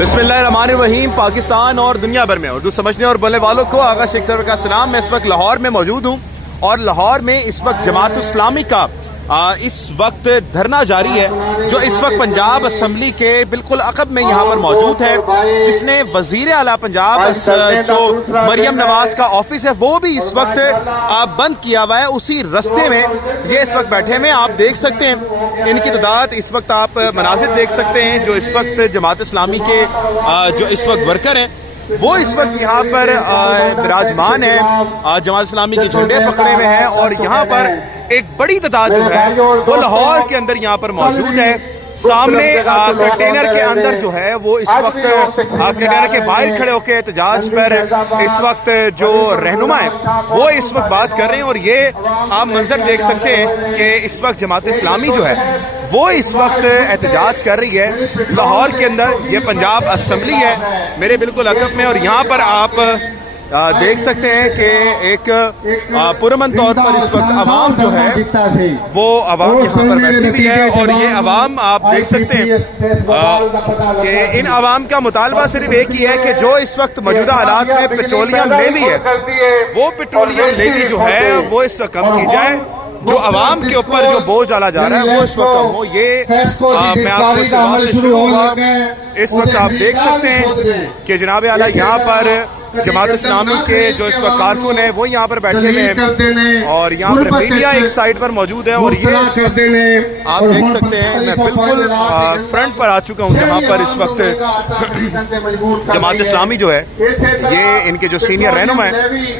बिस्मिल्लाहिर्रहमानिर्रहीम। पाकिस्तान और दुनिया भर में उर्दू समझने और बोलने वालों को आगा शेख सर का सलाम। मैं इस वक्त लाहौर में मौजूद हूँ और लाहौर में इस वक्त जमात इस्लामी का इस वक्त धरना जारी है, जो इस वक्त पंजाब असम्बली के बिल्कुल अकब में यहाँ पर मौजूद है, जिसने वजीर आला पंजाब जो मरियम नवाज का ऑफिस है वो भी इस वक्त बंद किया हुआ है। उसी रास्ते में ये इस वक्त बैठे हुए, आप देख सकते हैं इनकी तादाद, इस वक्त आप मनाजिर देख सकते हैं। जो इस वक्त जमात इस्लामी के जो इस वक्त वर्कर हैं वो इस वक्त यहाँ पर विराजमान है, जमात इस्लामी के झंडे पकड़े हुए हैं और यहाँ पर एक बड़ी तादाद जो है वो लाहौर के अंदर यहाँ पर मौजूद है। सामने कंटेनर के अंदर जो है वो इस वक्त कंटेनर के बाहर खड़े होकर एहतजाज पर इस वक्त जो रहनुमा है वो इस वक्त बात कर रहे हैं। और ये आप मंजर देख सकते हैं कि इस वक्त जमात इस्लामी जो है वो इस वक्त एहतजाज कर रही है लाहौर के अंदर। ये पंजाब असम्बली है मेरे बिल्कुल अकब में, और यहाँ पर आप देख सकते हैं कि एक पुरअमन तौर पर इस वक्त अवाम जो है वो अवाम यहाँ पर बैठी हुई है। और ये अवाम आप देख सकते हैं कि इन अवाम का मुतालबा सिर्फ एक ही है कि जो इस वक्त मौजूदा हालात में पेट्रोलियम लेवी है वो पेट्रोलियम लेवी जो है वो इस वक्त कम की जाए, जो अवाम के ऊपर जो बोझ डाला जा रहा है वो इस वक्त कम हो। ये मैं आपको शुरू होगा। इस वक्त आप देख सकते हैं कि जनाब आला यहाँ पर जमात इस्लामी के जो इस वक्त कारकुन है वो यहाँ पर बैठे हुए हैं और यहाँ पर मीडिया एक साइड पर मौजूद है। और ये आप देख सकते हैं मैं बिल्कुल फ्रंट पर आ चुका हूँ जहाँ पर इस वक्त जमात इस्लामी जो है ये इनके जो सीनियर रहनुमा है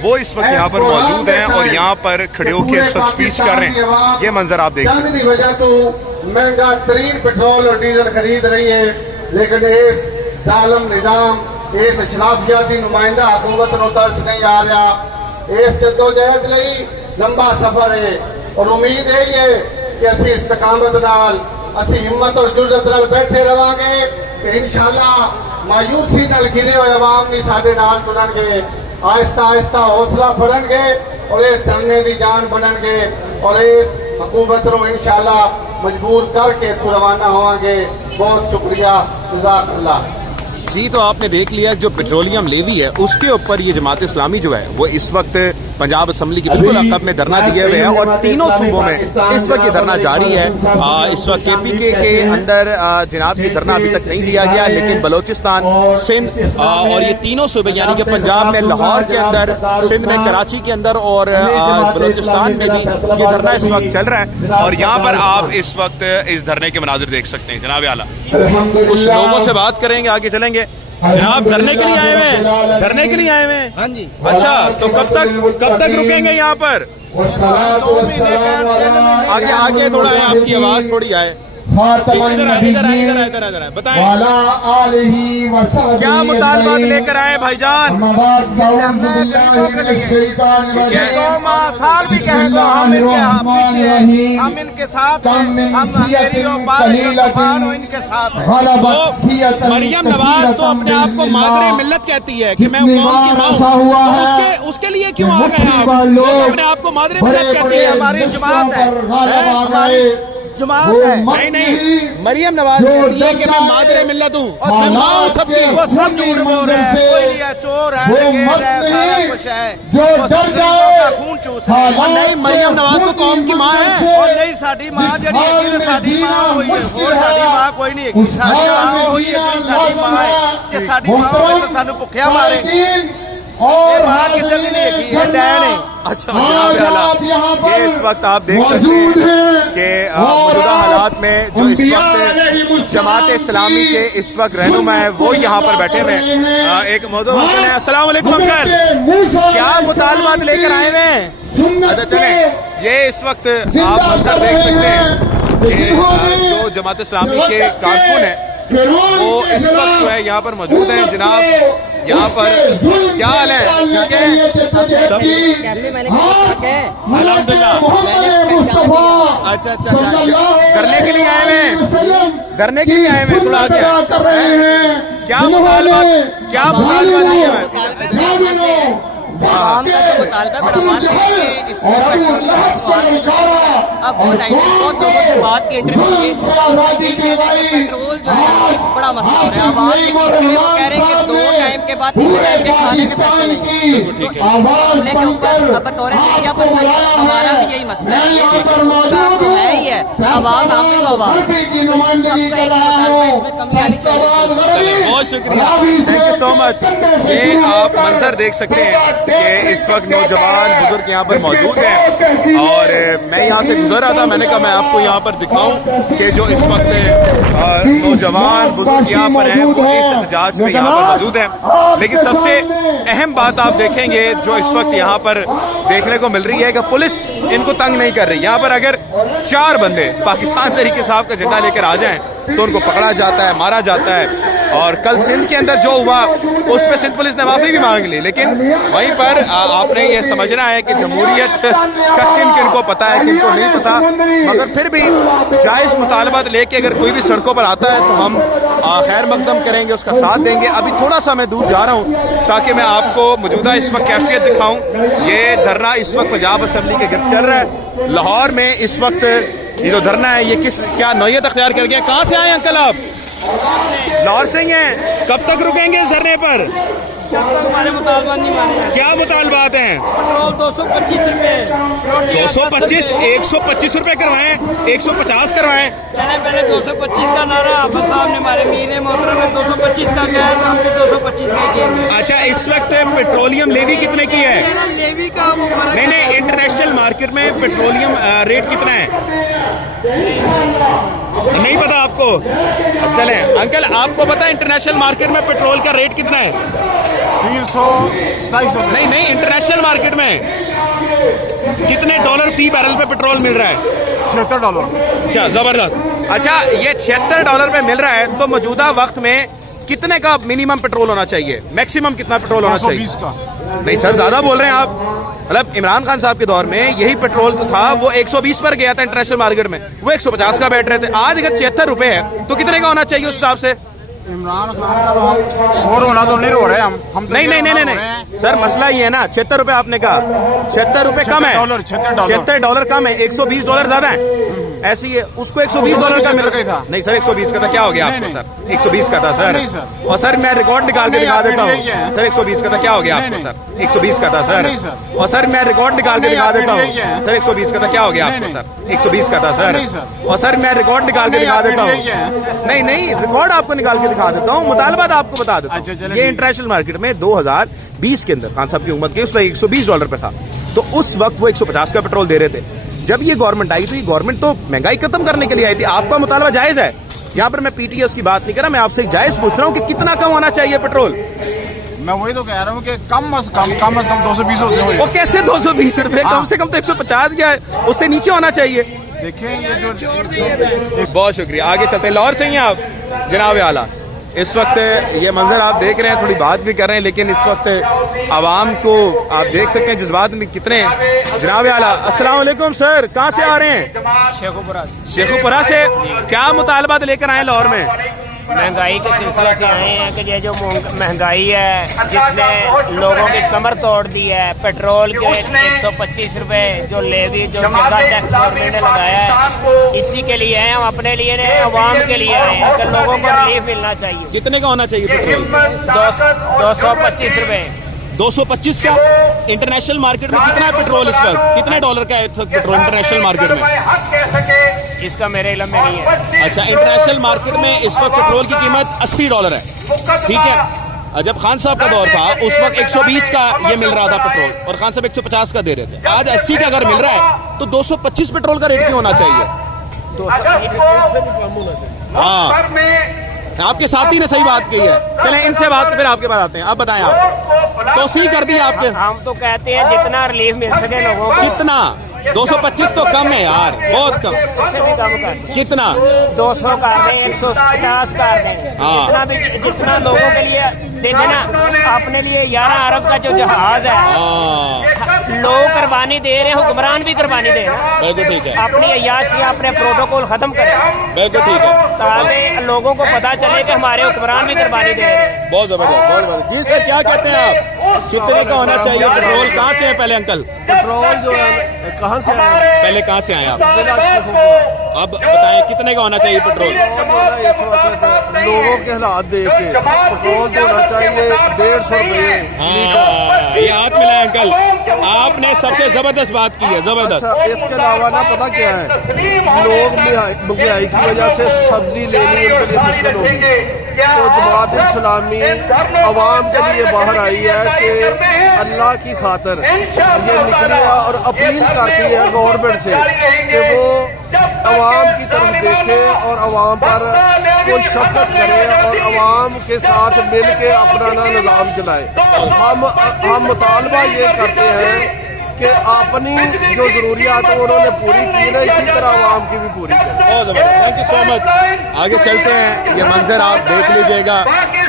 वो इस वक्त यहाँ पर मौजूद हैं और यहाँ पर खड़े होकर इस वक्त स्पीच कर रहे हैं। ये मंजर आप देख सकते हैं। वजह तो महंगा तरीन पेट्रोल और डीजल खरीद रही है, लेकिन इस जालिम निजाम इस शराफियाती नुमाइंदा हुकूमत नो तरस नहीं आ रहा। इस जद्दोजहद लई लंबा सफर है और उम्मीद यही है कि असी इस्तकामत नाल असी हिम्मत और जुर्रत नाल बैठे रहांगे कि इंशाअल्लाह मायूसी नाल घिरे हुए अवाम भी साडे नाल टुरनगे, आहिस्ता आहिस्ता हौसला फड़नगे और इस धरने की जान बननगे और इस हुकूमत नो इंशाअल्लाह मजबूर करके तो रवाना होवांगे। बहुत शुक्रिया, जज़ाकल्लाह। जी, तो आपने देख लिया जो पेट्रोलियम लेवी है उसके ऊपर ये जमात इस्लामी जो है वो इस वक्त पंजाब असम्बली के बिल्कुल अकब में धरना दिए हुए हैं और तीनों सूबों में इस वक्त ये धरना जारी है। इस वक्त KPK के अंदर जनाब ये धरना अभी तक नहीं दिया गया, लेकिन बलोचिस्तान, सिंध और ये तीनों सूबे यानी कि पंजाब में लाहौर के अंदर, सिंध में कराची के अंदर और बलोचिस्तान में भी ये धरना इस वक्त चल रहा है। और यहाँ पर आप इस वक्त इस धरने के मनाजिर देख सकते हैं। जनाब आला कुछ लोगों से बात करेंगे, आगे चलेंगे। जनाब धरने के लिए आए हुए हैं, धरने के लिए आए हुए हैं? हाँ जी। अच्छा, तो कब तक रुकेंगे यहाँ पर? आगे आगे थोड़ा है, आपकी आवाज थोड़ी आए। इधर बताएं क्या मुतालबात लेकर आए भाईजान? 2 साल भी कहेंगे हम इनके साथ, हम इनके साथ। तो मरियम नवाज तो अपने आप को मादरे मिल्लत कहती है कि मैं कौम की माँ हूँ, उसके लिए क्यों आ गए आप? अपने आप को मादरे मिल्लत कहती है। हमारी जमात है, हमारी जमात है। नहीं, मरियम नवाज कहती है कि मैं मादरे मिल्लत हूँ और मैं माँ सबकी। वो सब झूठ बोल रहे हैं, कोई नहीं है, चोर है, डकैत है, सारा कुछ है, खून चूस रहे हैं। और नहीं, मरियम नवाज तो कौम की माँ है और नहीं साडी माँ जड़ी साडी माँ हुई है, और साडी माँ कोई नहीं है, साडी माँ हुई है, साडी माँ है कि साडी माँ होवे तो सानू भुखिया मारे। और माँ किसी की नहीं है, डैन है। अच्छा, ये इस वक्त आप देख सकते हैं कि मौजूदा हालात में जो इस वक्त जमात इस्लामी के इस वक्त रहनुमा है वो यहाँ पर बैठे हुए हैं। एक मौजूद अंकल है, अस्सलाम वालेकुम अंकल, क्या मुतालबात लेकर आए हुए हैं? अच्छा चले, ये इस वक्त आप मंजर देख सकते हैं कि जो जमात इस्लामी के कारकुन है वो इस वक्त जो है यहाँ पर मौजूद हैं। जनाब यहाँ पर क्या हाल है? ठीक है सब? कैसे मैंने अल्हम्दुलिल्लाह। अच्छा, करने के लिए आए हुए हैं, धरने के लिए आए हुए हैं। थोड़ा क्या मुतालबा عوام کا جو مطالبہ بڑا واضح ہے کہ اس میں پیٹرولیم سوال اب وہ لائن بہت لوگوں سے بات کے انٹرویو کیے پیٹرول جو ہے بڑا مسئلہ ہو رہا ہے. عوام یہ وہ کہہ رہے ہیں کہ 2 ٹائم کے بعد 3 ٹائم کے کھانے کے پیسے نہیں, لیکن اب بطور میڈیا پرسن ہمارا بھی یہی مسئلہ ہے ہی ہے. عوام آپ کو عوام سب کا ایک مطالبہ اس میں کمی آنی چاہیے. بہت شکریہ, تھینک یو سو مچ. یہ آپ منظر دیکھ سکتے ہیں کہ اس وقت نوجوان بزرگ یہاں پر موجود ہیں, اور میں یہاں سے گزر رہا تھا, میں نے کہا میں آپ کو یہاں پر دکھاؤں کہ جو اس وقت نوجوان بزرگ یہاں پر ہیں وہ اس احتجاج میں یہاں پر موجود ہیں. لیکن سب سے اہم بات آپ دیکھیں گے جو اس وقت یہاں پر دیکھنے کو مل رہی ہے کہ پولیس ان کو تنگ نہیں کر رہی. یہاں پر اگر 4 بندے پاکستان تحریک انصاف کا جھنڈا لے کر آ جائیں تو ان کو پکڑا جاتا ہے, مارا جاتا ہے. اور کل سندھ کے اندر جو ہوا اس پہ سندھ پولیس نے معافی بھی مانگ لی, لیکن وہیں پر آپ نے یہ سمجھنا ہے کہ جمہوریت کا کن کو پتا ہے کن کو نہیں پتا, مگر پھر بھی جائز مطالبات لے کے اگر کوئی بھی سڑکوں پر آتا ہے تو ہم خیر مقدم کریں گے, اس کا ساتھ دیں گے. ابھی تھوڑا سا میں دور جا رہا ہوں تاکہ میں آپ کو موجودہ اس وقت کیفیت دکھاؤں. یہ دھرنا اس وقت پنجاب اسمبلی کے گرد چل رہا ہے لاہور میں. اس وقت یہ جو دھرنا ہے یہ کیا نوعیت اختیار کر گیا. کہاں سے آئے انکل آپ؟ لاہور سے ہی ہیں. کب تک رکیں گے اس دھرنے پر؟ ہمارے مطالبات نہیں مانے. کیا مطالبات ہیں؟ پیٹرول 225 روپے 225 125 روپے کروائیں, 150 کروائیں. چلے پہلے 225 کا نعرہ آفت صاحب نے ہمارے میر محترم نے 225 کا کہا تو ہم نے 225 کا کیا. اچھا, اس وقت پیٹرولیم لیوی کتنے کی ہے؟ لیوی کا وہ فرق نہیں نہیں, انٹرنیشنل مارکیٹ میں پیٹرولیم ریٹ کتنا ہے نہیں پتا آپ کو؟ چلیں انکل, آپ کو پتا ہے انٹرنیشنل مارکیٹ میں پیٹرول کا ریٹ کتنا ہے؟ 300 نہیں, انٹرنیشنل مارکیٹ میں کتنے ڈالر فی بیرل پہ پیٹرول مل رہا ہے؟ $76. اچھا, زبردست. اچھا, یہ $76 پہ مل رہا ہے تو موجودہ وقت میں کتنے کا منیمم پیٹرول ہونا چاہیے, میکسیمم کتنا پیٹرول ہونا چاہیے؟ 120 کا. نہیں سر, زیادہ بول رہے ہیں آپ. مطلب عمران خان صاحب کے دور میں یہی پیٹرول تو تھا, وہ 120 پر گیا تھا انٹرنیشنل مارکیٹ میں, وہ 150 کا بیٹھ رہے تھے. آج اگر 76 روپے ہے تو کتنے کا ہونا چاہیے اس حساب سے؟ عمران خان کا تو اور ہونا تو نہیں رو رہے ہم نہیں سر, مسئلہ یہ ہے نا, 76 روپے آپ نے کہا, 76 روپے کم ہے, $76 کم ہے, $120 زیادہ ہے. ایسی ہے, اس کو $120 کا مل رہا تھا. نہیں سر, 120 کا تھا. کیا ہو گیا آپ کو سر؟ 120 کا تھا سر. اور سر میں ریکارڈ نکال کے دکھا دیتا ہوں سر, 120 کا تھا. کیا ہو گیا آپ کو سر؟ 120 کا تھا سر. اور سر میں ریکارڈ نکال کے دکھا دیتا ہوں سر, 120 کا تھا. کیا ہو گیا آپ کو سر؟ 120 کا تھا سر. اور سر میں ریکارڈ نکال کے دکھا دیتا ہوں. نہیں, ریکارڈ آپ کو نکال کے دکھا دیتا ہوں, مطالبات آپ کو بتا دیتا ہوں. یہ انٹرنیشنل مارکیٹ میں 2020 کے اندر خان صاحب کی حکومت کے اس وقت $120 پہ تھا, تو اس وقت وہ 150 کا پیٹرول دے رہے تھے. جب یہ گورنمنٹ آئی تو یہ گورنمنٹ تو مہنگائی ختم کرنے کے لیے آئی تھی. آپ کا مطالبہ جائز ہے, یہاں پر میں پی ٹی ایس کی بات نہیں کر رہا, میں آپ سے جائز پوچھ رہا ہوں کہ کتنا کم ہونا چاہیے پیٹرول. میں وہی تو کہہ رہا ہوں کہ کم از کم 220 ہوتے ہیں. وہ کیسے 220 روپے, کم سے کم تو 150 یا اس سے نیچے ہونا چاہیے. دیکھیں یہ جو بہت شکریہ. آگے چلتے ہیں. لاہور سے ہی ہیں آپ جناب اعلیٰ. اس وقت یہ منظر آپ دیکھ رہے ہیں, تھوڑی بات بھی کر رہے ہیں, لیکن اس وقت عوام کو آپ دیکھ سکتے ہیں جذبات میں کتنے ہیں. جناب اعلیٰ السلام علیکم سر, کہاں سے آ رہے ہیں؟ شیخوپورہ سے. کیا مطالبات لے کر آئے لاہور میں؟ مہنگائی کے سلسلے سے آئے ہیں کہ یہ جو مہنگائی ہے جس نے لوگوں کی کمر توڑ دی ہے, پیٹرول کے 125 روپے جو لیوی جو جگہ ٹیکس گورنمنٹ نے لگایا ہے, اسی کے لیے ہیں ہم, اپنے لیے نہیں, عوام کے لیے آئے ہیں کہ لوگوں کو ریلیف ملنا چاہیے. کتنے کا ہونا چاہیے پیٹرول؟ 225 روپے. 225 کا. انٹرنیشنل مارکیٹ میں کتنا ہے پیٹرول اس وقت؟ کتنے ڈالر کا ہے پیٹرول انٹرنیشنل مارکیٹ میں؟ اس کا میرے علم میں نہیں ہے. اچھا, انٹرنیشنل مارکیٹ میں اس وقت پیٹرول کی قیمت $80 ہے, ٹھیک ہے. جب خان صاحب کا دور تھا اس وقت 120 کا یہ مل رہا تھا پیٹرول, اور خان صاحب 150 کا دے رہے تھے. آج 80 کا اگر مل رہا ہے تو 225 پیٹرول کا ریٹ کیوں ہونا چاہیے؟ 220 سے بھی کم ہونا چاہیے. ہاں, آپ کے ساتھی نے صحیح بات کی ہے. چلیں ان سے بات پھر آپ کے پاس آتے ہیں. آپ بتائیں, آپ توسیع کر دی آپ کے. ہم تو کہتے ہیں جتنا ریلیف مل سکے لوگوں کو. کتنا 225 تو कम है यार, बहुत कम। उससे भी कम कर दें, कितना? 200 कर दें, 150 कर दें, हाँ। जितना लोगों के लिए देखे ना। अपने लिए 11 अरब का जो जहाज है, लोग कुर्बानी दे रहे हैं, हुक्मरान भी कुर्बानी दे रहे हैं। बिल्कुल ठीक है, अपनी अय्याशी अपने प्रोटोकॉल खत्म करें, बिल्कुल ठीक है, ताकि लोगों को पता चले कि हमारे हुक्मरान भी कुर्बानी दे रहे हैं। बहुत जबरदस्त, बहुत जबरदस्त। जी सर, क्या कहते हैं आप, कितने का होना चाहिए पेट्रोल? कहाँ से है पहले अंकल? पेट्रोल जो है कहाँ से आया? पहले कहाँ से आए आप? जिला शेखुपुरा। अब बताएं कितने का होना चाहिए पेट्रोल? इस वक्त लोगों के हालात देख के पेट्रोल तो होना चाहिए 150 रुपये। हाँ, ये हाथ मिलाए अंकल, आपने सबसे जबरदस्त बात की है, जबरदस्त। अच्छा, इसके अलावा ना पता क्या है, लोग महंगाई की वजह से सब्जी लेनी उनके लिए मुश्किल होगी। तो जमात इस्लामी अवाम के लिए बाहर आई है कि अल्लाह की खातिर ये निकली है और अपील करती है गवर्नमेंट से कि वो अवाम की तरफ देखे और अवाम पर कोई शफकत करे और अवाम के साथ मिल के अपना ना निज़ाम चलाए। हम मुतालबा ये करते हैं कि अपनी जो ज़रूरियात उन्होंने पूरी की ना, इसी तरह आवाम की भी पूरी करें। बहुत जबरदस्त, थैंक यू सो मच। आगे चलते हैं, ये मंजर आप देख लीजिएगा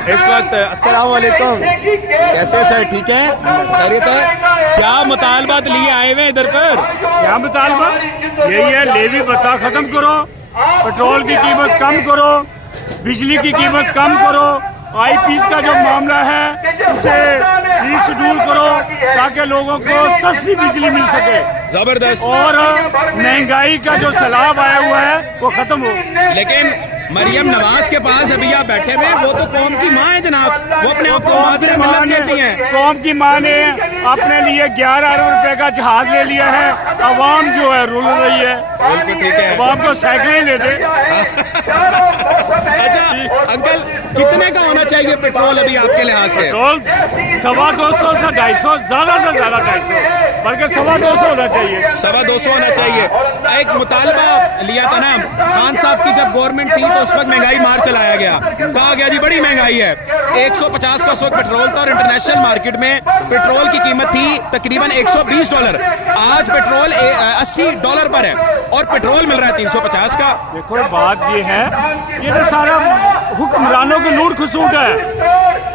इस वक्त। अस्सलाम वालेकुम, कैसे सर, ठीक है, खैरियत है? क्या मुतालबात लिए आए हुए इधर पर? क्या मुतालबा? यही है, लेवी भत्ता खत्म करो, पेट्रोल की कीमत कम करो, बिजली की कीमत कम करो, आईपीएस का जो मामला है उसे रीशेड्यूल करो ताकि लोगों को सस्ती बिजली मिल सके। जबरदस्त। और महंगाई का जो सैलाब आया हुआ है वो खत्म हो। लेकिन मरियम नवाज के पास अभी आप बैठे हुए, वो तो कौम की माँ है जनाब, वो अपने आप को मादरे मिल्लत कहती हैं। कौम की माँ ने अपने लिए 11 अरब रुपए का जहाज ले लिया है, अवाम जो है रुल रही है। बिल्कुल ठीक है। अवाम को साइकिलें ले दे। अच्छा अंकल, कितने का होना चाहिए पेट्रोल अभी आपके लिहाज से? पेट्रोल 250 से 250, ज्यादा से ज्यादा 250, बल्कि 225 होना चाहिए। 225 होना चाहिए। एक मुतालबा लिया था ना खान साहब की, जब गवर्नमेंट थी तो उस वक्त महंगाई मार चलाया गया, कहा गया जी बड़ी महंगाई है। 150 का उस वक्त पेट्रोल था और इंटरनेशनल मार्केट में पेट्रोल की कीमत थी तकरीबन $120। आज पेट्रोल $80 पर है और पेट्रोल मिल रहा है 350 का। देखो बात ये है, ये तो सारा हुक्मरानों की लूट खसूट है,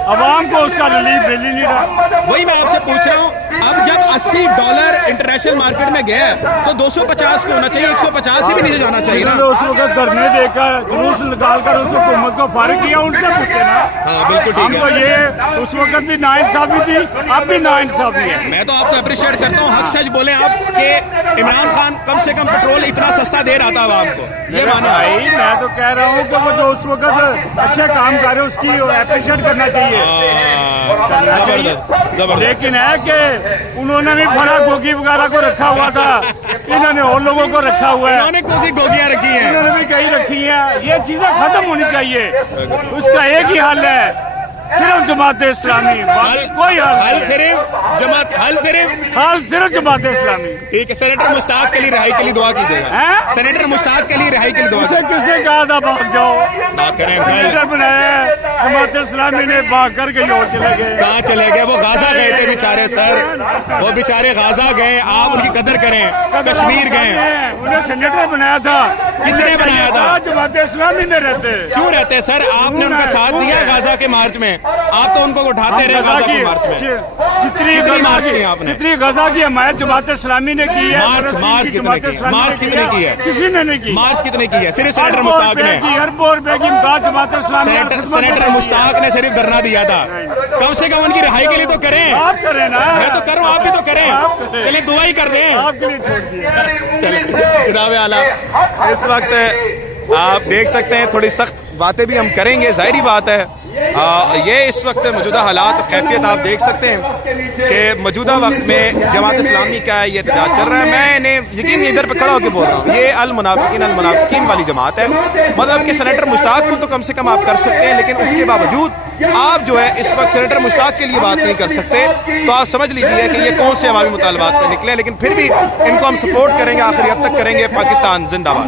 अवाम को उसका रिलीफ मिल ही नहीं रहा। वही मैं आपसे पूछ रहा हूँ, अब जब $80 इंटरनेशनल मार्केट में गया तो 250 को होना चाहिए, 150 से भी नीचे जाना चाहिए ना। उस वक्त धरने देकर जुलूस निकालकर उस हुकूमत को फारिग किया, उनसे पूछे ना। हाँ बिल्कुल ठीक हमको है। ये उस वक्त भी नाइंसाफी थी, अब भी नाइंसाफी है। मैं तो आपको अप्रिशिएट करता हूँ, हक सच बोले आप कि इमरान खान कम से कम पेट्रोल इतना सस्ता दे रहा था आवाम को, ये माने भाई मैं तो कह रहा हूँ कि वो जो उस वक्त अच्छे काम कर रहे उसकी अप्रिशिएट करना चाहिए। जबरदस्त। लेकिन है कि उन्होंने भी बड़ा गोगी वगैरह को रखा हुआ था, इन्होंने और लोगों को रखा हुआ है, उन्होंने कौन सी गोगियां रखी हैं? इन्होंने भी कहीं रखी है। ये चीजें खत्म होनी चाहिए, उसका एक ही हल है, सिर्फ जमात इस्लामी, बाकी कोई हल हल नहीं है। सिर्फ जमात, हल सिर्फ जमात इस्लामी। ठीक है। सेनेटर मुश्ताक के लिए रिहाई के लिए दुआ कीजिएगा। हैं? सेनेटर मुश्ताक के लिए रिहाई के लिए दुआ उसे किसने कहा था भाग जाओ? ना करें सेनेटर बनाया जमात इस्लामी ने, भाग कर कहीं और चले गए। कहाँ चले गए? वो गाजा गए थे बेचारे सर, वो बेचारे गाजा गए, आप उनकी कदर करें। कश्मीर गए, उन्हें सेनेटर बनाया था। किसने बनाया था? जमात इस्लामी में रहते। क्यों रहते सर? आपने उनका साथ दिया गाजा के मार्च में, आप तो उनको उठाते रहे गाजा के मार्च में। जितनी मार्च की आपने? जितनी गजा की हमायत जमात इस्लामी ने की है, मार्च कितने की? मार्च कितने की है? किसी ने नहीं की। मार्च कितने की है? सिर्फ सेनेटर मुश्ताक ने। अरबों रुपए की इमदाद जमात इस्लामी सेनेटर मुश्ताक ने सिर्फ धरना दिया था। कम से कम उनकी रिहाई के लिए तो करें। आप करें ना। मैं तो करूं, आप भी तो करें। चलिए दुआ ही कर दें। आपके लिए छोड़ दिया। चलिए जनाब आला, इस वक्त आप देख सकते हैं थोड़ी सख्त बातें भी हम करेंगे, जाहिर बात है। ये इस वक्त मौजूदा हालात कैफियत आप देख सकते हैं कि मौजूदा वक्त में जमात इस्लामी का ये एहतजाज चल रहा है। मैं इन्हें यकीन इधर पे खड़ा होकर बोल रहा हूँ, ये अल मुनाफिकीन वाली जमात है। मतलब कि सेनेटर मुश्ताक को तो कम से कम आप कर सकते हैं, लेकिन उसके बावजूद आप जो है इस वक्त सेनेटर मुश्ताक के लिए बात नहीं कर सकते। तो आप समझ लीजिए कि ये कौन से अवामी मुतालबात पे निकले, लेकिन फिर भी इनको हम सपोर्ट करेंगे, आखिरी हद तक करेंगे। पाकिस्तान जिंदाबाद।